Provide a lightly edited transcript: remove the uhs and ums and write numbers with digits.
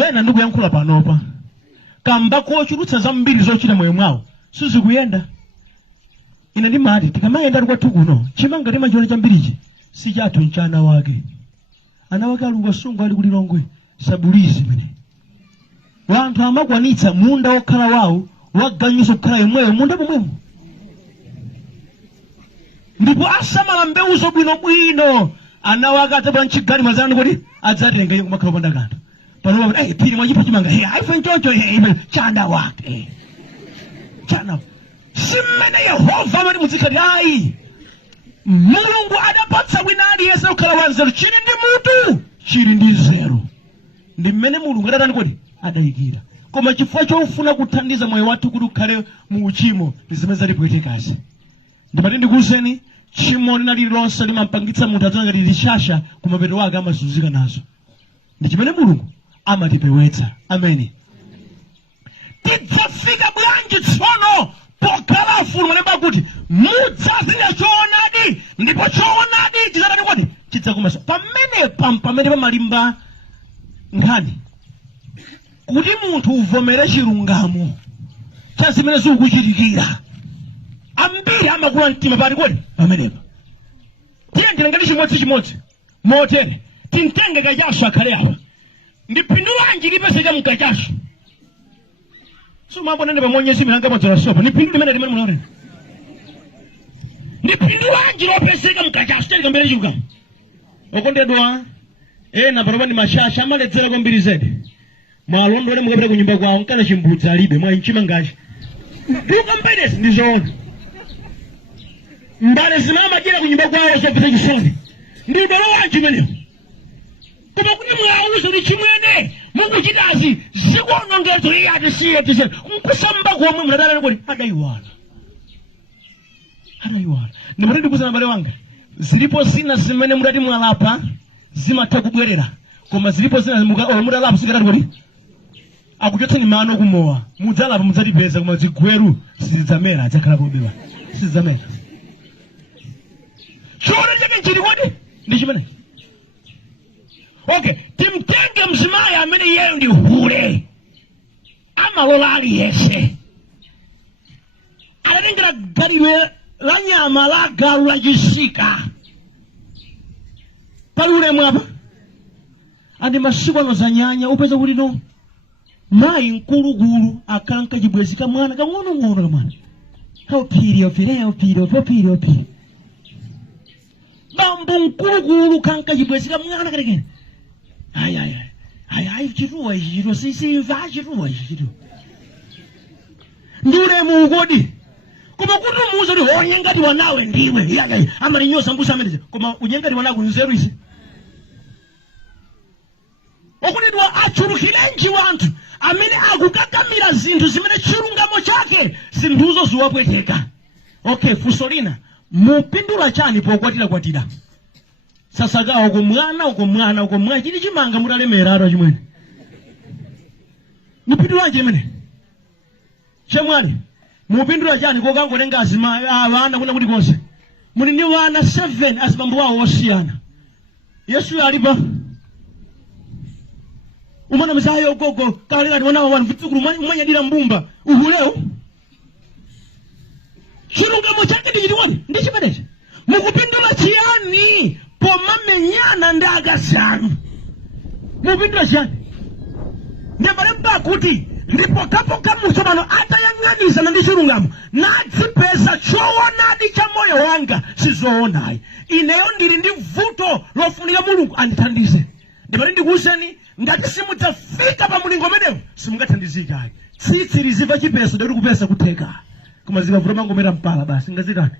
wena ndikuyankhula panopa kamba kochulutsa zambiri zochita moyo mwawo sizikuyenda. Ine ndimati tikamayenda kwathu kuno chimanga timachiona chambirichi si chathu nchana wake. Ana wake alungu asungu ali kulilongwe sabulizi mene. Wanthu amakwanitsa munda okhala wawo waganyuso kukhala yomweyo munda pomwemo. Ndipo asamala mbeuzo bwinobwino ana wake atabwa nchigali mazani kuti adzatenga iyo kumakhala panda kanthu. Panopa kuti pili mwachipa chimanga ife nchocho chana wake. Chana simene Yehova amati muzikati ayi. Mulungu adapatsa wina aliyense kukhala wanzeru chili ndi mutu chili ndi nzeru. Ndi mmene Mulungu adatani kodi adayikira. Koma chifukwa chofuna kuthandiza moyo wathu kuti ukhale mu uchimo ndizimene zalipwetekazi. Ndimati ndikuwuzeni tchimo lina lililonse limampangitsa munthu adzana ngati lishasha kumapeto wake amazunzika nazo. Ndi chimene Mulungu amatipewetsa. Ameni. Tidzafika bwanji tsono pokhala afulu malemba kuti mudzazira choonadi ndipo choonadi chidzatani kodi chidzakumasa. Pamene pamalimba nkhani kuti munthu uvomere chilungamo cha zimene zikuchitikira ambiri amakula mtima pati kodi pamenepa. Tiyendere ngati chimodzimodzi motere timtenge kachashu akhale apa ndi phindu lanji lipese cha mkachashu. Sumabona ndi pamonyezi milanga modzera sopo ni phindu limene munaona. Ndi phindu lanji lopeseka mkachashu tali kambere chilungamo. Okondedwa ena panopa ndi mashasha amaledzera kwambiri zedi. Mwalondo ole mukapita kunyumba kwawo nkana chimbudza alibe mwa nchimangachi. Duka mbedesi ndizoona. Mbale zimama majira kunyumba kwawo zopita chisoni. Ndi udolo wanji meneo. Koma kuti mwauzo ni chimwene mukuchitazi zikuonongezo iya atisiye tise nkusamba kuomwe mnadala kodi adaiwala. Ndimati ndikuzana mbale wanga zilipo zina zimene mudati mwalapa zimatha kubwerera. Koma zilipo zina mudalapa sikatati kodi akuchotseni mano kumowa mudzalapa mudzatipeza koma zigweru sizidzamera adzakhala pobewa sizidzamera. Chona chake nchili kodi ndi chimene. Okay, timtenge mzimayi amene iyeyo ndi hule amalola aliyese adatengera galidwe la nyama la galu la chisika pali ulemu apa. Andi masiku ano zanyanya upeza kuti no mayi mkulukulu akanka chibwezi kamwana kang'onong'ono kamwana kaupiri bambo mkulukulu kanka chibwezi kamwana katekene. Ai chituwa ichito simva chituwa ichito ndule mukodi. Koma kuti muuza kuti onyengati wanawe ndiwe amalinyosa mbusa ameneze koma unyengati wanawe nzeru isi. Okudidwa achulukilenji wanthu amene akukakamira zinthu zimene chilungamo chake zinthuzo ziwapweteka. Okay, funso lina mupindula chani pokwatira. Sasaka uko mwana chili chimanga mutalemera ato chimwene. Mupindula chimene chemwali mupindula chani kokangotenga vana kuna kuti konse muli ndi vana 7 azibambo wawo osiyana. Yesu alipa umana mzayo gogo kalera wanawo wanu vitukulu mwanyadira mbumba uhuleo chilungamo chake ndichitiwani ndi chimenechi. Mukupindula chiyani pomamenyana ndi akazanu mupindula chiyani. Ndemalemba kuti ndipo kapoka musomano atayang'anizana ndi chilungamo nadzipeza choonadi cha moyo wanga sizoonayi. Ineyo ndili ndi vuto lofunika Mulungu andithandize. Ndimati ndikuwuzeni ngati simudzafika pa mulingo umenewu simungathandizike. Tsitsi liziva chipeso ndikuti kupesa kutheka koma zikavuta mangomera mpala basi ngazitani.